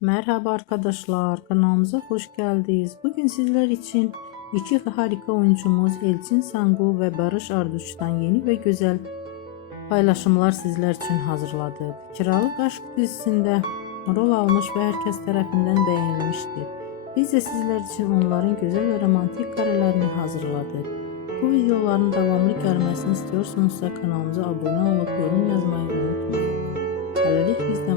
Merhaba arkadaşlar, kanalımıza hoş geldiniz. Bugün sizler için iki harika oyuncumuz Elçin Sangu ve Barış Arduç'tan yeni ve güzel paylaşımlar sizler için hazırladık. Kiralık Aşk dizisinde rol almış ve herkes tarafından beğenilmiştir. Biz de sizler için onların güzel ve romantik karelerini hazırladık. Bu videoların devamlı gelmesini istiyorsanız kanalımıza abone olup yorum yazmayı unutmayın. Hələlik bizdən